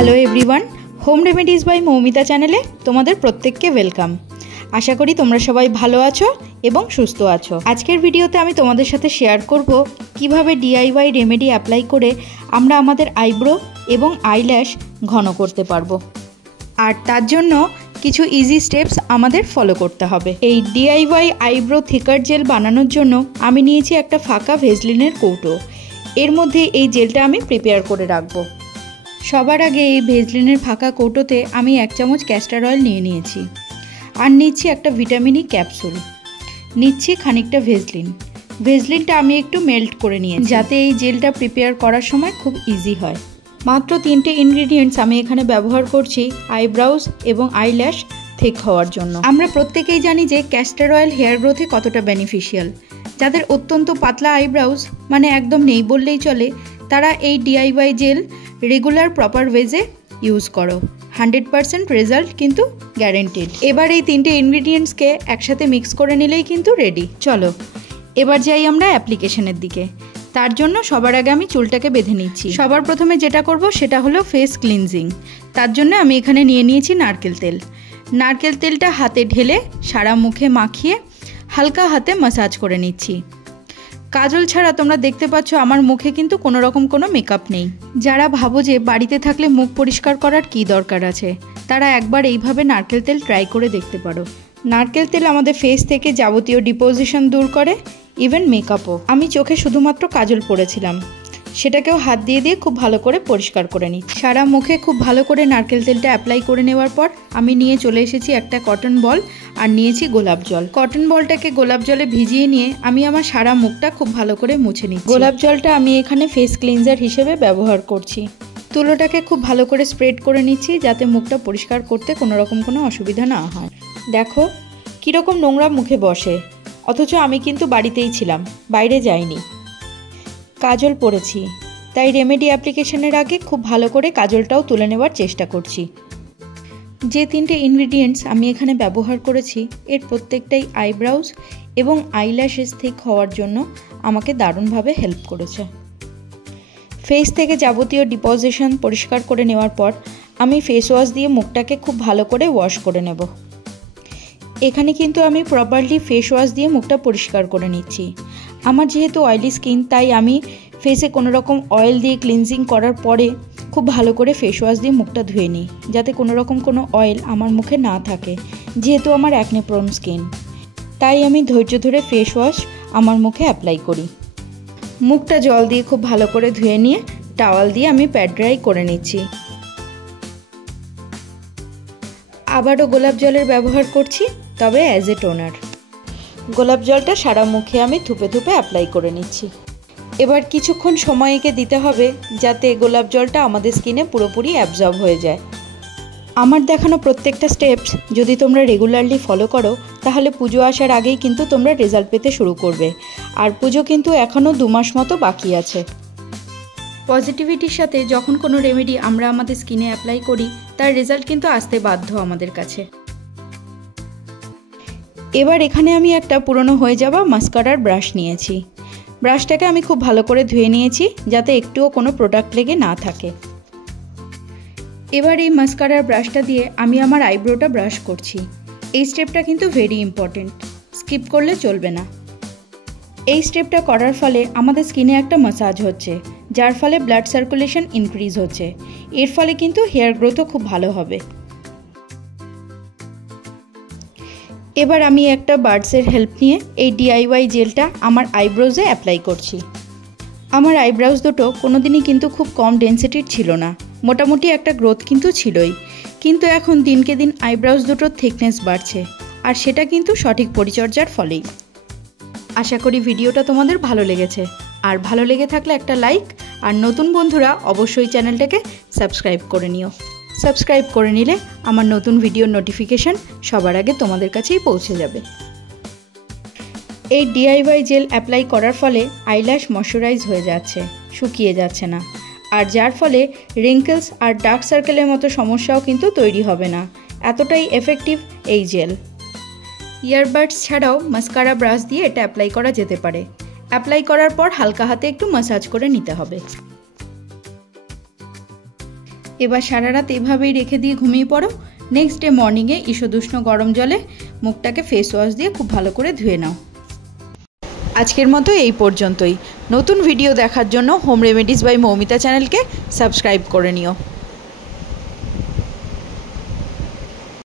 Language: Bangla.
Hello everyone, home remedies by Moumita চ্যানেলে তোমাদের প্রত্যেককে ওয়েলকাম। আশা করি তোমরা সবাই ভালো আছো এবং সুস্থ আছো। আজকের ভিডিওতে আমি তোমাদের সাথে শেয়ার করব কিভাবে ডিআইওয়াই রেমেডি অ্যাপ্লাই করে আমরা আমাদের আইব্রো এবং আইল্যাশ ঘন করতে পারবো। আর তার জন্য কিছু ইজি স্টেপস আমাদের ফলো করতে হবে। এই ডিআইওয়াই আইব্রো থিকার জেল বানানোর জন্য আমি নিয়েছি একটা ফাঁকা ভেজলিনের কৌটো। এর মধ্যে এই জেলটা আমি প্রিপেয়ার করে রাখবো। সবার আগে এই ভেজলিনের ফাঁকা কৌটোতে আমি 1 চামচ ক্যাস্টর অয়েল নিয়ে নিয়েছি। আর নিচ্ছি একটা ভিটামিন ই ক্যাপসুল, নিচ্ছি খানিকটা ভেজলিনটা আমি একটু মেল্ট করে নিয়েছি যাতে এই জেলটা প্রিপেয়ার করার সময় খুব ইজি হয়। মাত্র 3টে ইনগ্রিডিয়েন্টস আমি এখানে ব্যবহার করছি আইব্রাউজ এবং আইল্যাশ থিক হওয়ার জন্য। আমরা প্রত্যেকেই জানি যে ক্যাস্টর অয়েল হেয়ার গ্রোথে কতটা বেনিফিশিয়াল। যাদের অত্যন্ত পাতলা আইব্রাউজ মানে একদম নেই বললেই চলে, তারা এই ডিআইওয়াই জেল রেগুলার প্রপার ওয়েজে ইউজ করো। 100% রেজাল্ট কিন্তু গ্যারেন্টিড। এবার এই 3টে ইনগ্রিডিয়েন্টসকে একসাথে মিক্স করে নিলেই কিন্তু রেডি। চলো এবার যাই আমরা অ্যাপ্লিকেশনের দিকে। তার জন্য সবার আগে আমি চুলটাকে বেঁধে নিচ্ছি। সবার প্রথমে যেটা করব সেটা হলো ফেস ক্লিনজিং। তার জন্য আমি এখানে নিয়ে নিয়েছি নারকেল তেল। নারকেল তেলটা হাতে ঢেলে সারা মুখে মাখিয়ে হালকা হাতে ম্যাসাজ করে নিচ্ছি। কাজল ছাড়া তোমরা দেখতে পাচ্ছ আমার মুখে কিন্তু কোনো রকম কোনো মেকআপ নেই। যারা ভাবো যে বাড়িতে থাকলে মুখ পরিষ্কার করার কী দরকার আছে, তারা একবার এইভাবে নারকেল তেল ট্রাই করে দেখতে পারো। নারকেল তেল আমাদের ফেস থেকে যাবতীয় ডিপোজিশন দূর করে, ইভেন মেকআপও। আমি চোখে শুধুমাত্র কাজল পরেছিলাম, সেটাকেও হাত দিয়ে দিয়ে খুব ভালো করে পরিষ্কার করে নিই। সারা মুখে খুব ভালো করে নারকেল তেলটা অ্যাপ্লাই করে নেওয়ার পর আমি নিয়ে চলে এসেছি একটা কটন বল আর নিয়েছি গোলাপ জল। কটন বলটাকে গোলাপ জলে ভিজিয়ে নিয়ে আমি আমার সারা মুখটা খুব ভালো করে মুছে নিচ্ছি। গোলাপ জলটা আমি এখানে ফেস ক্লিনজার হিসেবে ব্যবহার করছি। তুলোটাকে খুব ভালো করে স্প্রেড করে নিচ্ছি যাতে মুখটা পরিষ্কার করতে কোনো রকম কোনো অসুবিধা না হয়। দেখো কীরকম নোংরা মুখে বসে, অথচ আমি কিন্তু বাড়িতেই ছিলাম, বাইরে যাইনি। কাজল পরেছি, তাই রেমেডি অ্যাপ্লিকেশনের আগে খুব ভালো করে কাজলটাও তুলে নেওয়ার চেষ্টা করছি। যে 3টে ইনগ্রিডিয়েন্টস আমি এখানে ব্যবহার করেছি এর প্রত্যেকটাই আইব্রাউজ এবং আইল্যাশেস থিক হওয়ার জন্য আমাকে দারুণভাবে হেল্প করেছে। ফেস থেকে যাবতীয় ডিপোজিশন পরিষ্কার করে নেওয়ার পর আমি ফেস ওয়াশ দিয়ে মুখটাকে খুব ভালো করে ওয়াশ করে নেব। এখানে কিন্তু আমি প্রপারলি ফেস ওয়াশ দিয়ে মুখটা পরিষ্কার করে নিচ্ছি। আমার যেহেতু অয়েলি স্কিন, তাই আমি ফেসে কোনো রকম অয়েল দিয়ে ক্লিনজিং করার পরে খুব ভালো করে ফেস ওয়াশ দিয়ে মুখটা ধুয়ে নিই যাতে কোনো রকম কোনো অয়েল আমার মুখে না থাকে। যেহেতু আমার অ্যাকনে প্রোন স্কিন, তাই আমি ধৈর্য ধরে ফেস ওয়াশ আমার মুখে অ্যাপ্লাই করি। মুখটা জল দিয়ে খুব ভালো করে ধুয়ে নিয়ে টাওয়াল দিয়ে আমি প্যাড ড্রাই করে নিচ্ছি। আবারও গোলাপ জলের ব্যবহার করছি, তবে অ্যাজ এ টোনার। গোলাপ জলটা সারা মুখে আমি থুপে থুপে অ্যাপ্লাই করে নিচ্ছি। এবার কিছুক্ষণ সময় এঁকে দিতে হবে যাতে গোলাপ জলটা আমাদের স্কিনে পুরোপুরি অ্যাবজর্ব হয়ে যায়। আমার দেখানো প্রত্যেকটা স্টেপস যদি তোমরা রেগুলারলি ফলো করো তাহলে পুজো আসার আগেই কিন্তু তোমরা রেজাল্ট পেতে শুরু করবে। আর পুজো কিন্তু এখনও 2 মাস মতো বাকি আছে। পজিটিভিটির সাথে যখন কোনো রেমেডি আমরা আমাদের স্কিনে অ্যাপ্লাই করি তার রেজাল্ট কিন্তু আসতে বাধ্য আমাদের কাছে। এবার এখানে আমি একটা পুরনো হয়ে যাওয়া মাস্কারার ব্রাশ নিয়েছি। ব্রাশটাকে আমি খুব ভালো করে ধুয়ে নিয়েছি যাতে একটুও কোনো প্রোডাক্ট লেগে না থাকে। এবার এই মাস্কারার ব্রাশটা দিয়ে আমি আমার আইব্রোটা ব্রাশ করছি। এই স্টেপটা কিন্তু ভেরি ইম্পর্টেন্ট, স্কিপ করলে চলবে না। এই স্টেপটা করার ফলে আমাদের স্কিনে একটা ম্যাসাজ হচ্ছে, যার ফলে ব্লাড সার্কুলেশন ইনক্রিজ হচ্ছে। এর ফলে কিন্তু হেয়ার গ্রোথও খুব ভালো হবে। এবার আমি একটা বার্ডসের হেল্প নিয়ে এই ডিআইওয়াই জেলটা আমার আইব্রোজে অ্যাপ্লাই করছি। আমার আইব্রাউজ দুটো কোনোদিনই কিন্তু খুব কম ডেন্সিটির ছিল না, মোটামুটি একটা গ্রোথ কিন্তু ছিলই। কিন্তু এখন দিনকে দিন আইব্রাউজ দুটোর থিকনেস বাড়ছে, আর সেটা কিন্তু সঠিক পরিচর্যার ফলেই। আশা করি ভিডিওটা তোমাদের ভালো লেগেছে। আর ভালো লেগে থাকলে একটা লাইক, আর নতুন বন্ধুরা অবশ্যই চ্যানেলটাকে সাবস্ক্রাইব করে নিও। সাবস্ক্রাইব করে নিলে আমার নতুন ভিডিওর নোটিফিকেশান সবার আগে তোমাদের কাছেই পৌঁছে যাবে। এই ডিআইওয়াই জেল অ্যাপ্লাই করার ফলে আইল্যাশ ময়শ্চারাইজ হয়ে যাচ্ছে, শুকিয়ে যাচ্ছে না, আর যার ফলে রিঙ্কেলস আর ডার্ক সার্কেলের মতো সমস্যাও কিন্তু তৈরি হবে না। এতটাই এফেক্টিভ এই জেল। ইয়ারবাডস ছাড়াও মাস্কারা ব্রাশ দিয়ে এটা অ্যাপ্লাই করা যেতে পারে। অ্যাপ্লাই করার পর হালকা হাতে একটু ম্যাসাজ করে নিতে হবে। এবার সারা রাত এভাবেই রেখে দিয়ে ঘুমিয়ে পড়ো। নেক্সট ডে মর্নিংয়ে ঈষদুষ্ণ গরম জলে মুখটাকে ফেস ওয়াশ দিয়ে খুব ভালো করে ধুয়ে নাও। আজকের মতো এই পর্যন্তই। নতুন ভিডিও দেখার জন্য হোম রেমেডিস বাই মৌমিতা চ্যানেলকে সাবস্ক্রাইব করে নিও।